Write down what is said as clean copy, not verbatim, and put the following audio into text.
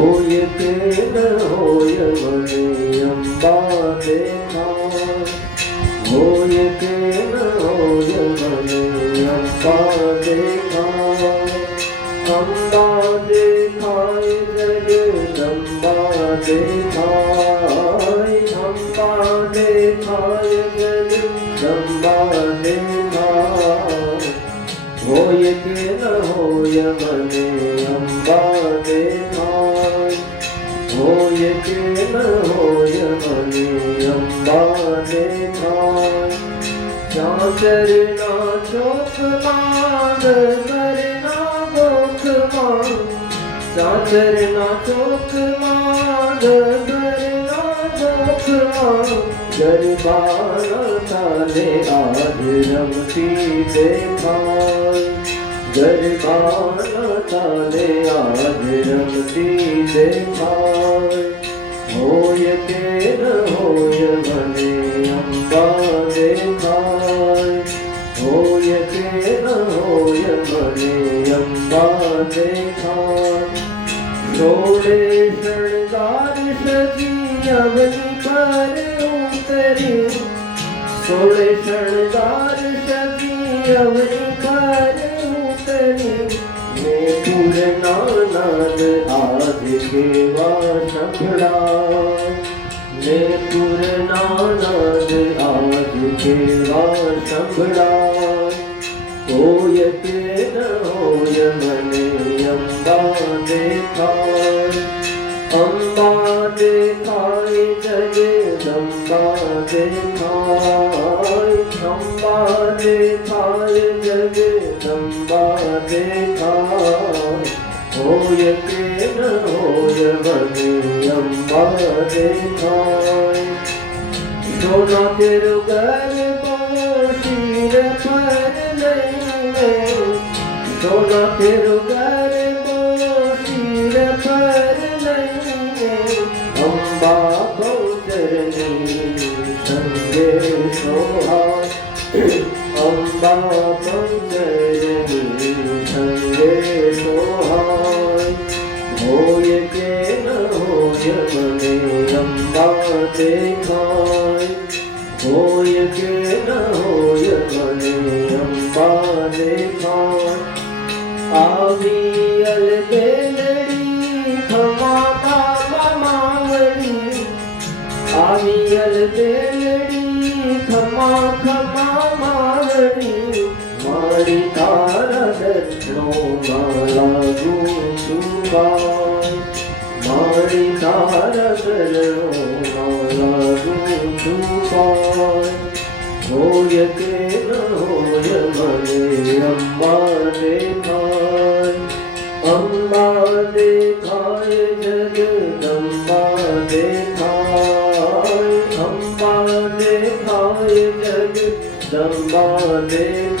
હોય કે ન હોય મને અંબા દેખાય, હોય કે ન હોય મને અંબા દેખાય, અંબા દેખાય જગદંબા દેખાય, અંબા દેખાય જગદંબા દેખાય, હોય કે ન હોય મને અંબા દેખાય, હોય કે ન હોય મને અંબા દેખાય, ચાચરના ચોકમાં ઘરના ગોખમાં, ચાચરના ચોકમાં ઘરના ગોખમાં, ગરબાના તાલે આજ રમતી દેખાય, ગરબાના તાલે આજ રમતી દેખાય, હોય કે ન હોય મને અંબા દેખાય, હોય કે ન હોય મને અંબા દેખાય, સોળે શણગાર સજી અવની પર ઉતરી, સોળે શણગાર સજી અવની પર ઉતરી, મેં પૂરના નાદ આજ કેવા સંભળાય, મેં પૂરના નાદ આજ કેવા સંભળાય, હોય કે ન હોય મને અંબા દેખાય, અંબા દેખાય જગદંબા દેખાય, અંબા દેખાય જગદંબા દેખાય, હોય કે ન હોય મને અંબા દેખાય, સોના તેરું ગરબો શિર પર લઈને, સોના તેરું ગરબો શિર પર લઈને, અંબા બહુચરની સંગે સોહાય, અંબા બહુચરની સંગે સોહાય, હોય કે ન હોય મને અંબા દેખાય, હોય કે ન હોય મને અંબા દેખાય, આવી અલબેલડી ખમા માવડી, આવી અલબેલડી ખમા માવડી, મારી તારા દર્શનોમાં લાગુ છુપાય, મારી તારા દર્શનોમાં લાગુ છુપાય, હોય કે ન હોય મને અંબા દેખાય, અંબા દેખાય જગદંબા દેખાય, અંબા દેખાય જગદંબા દેખાય,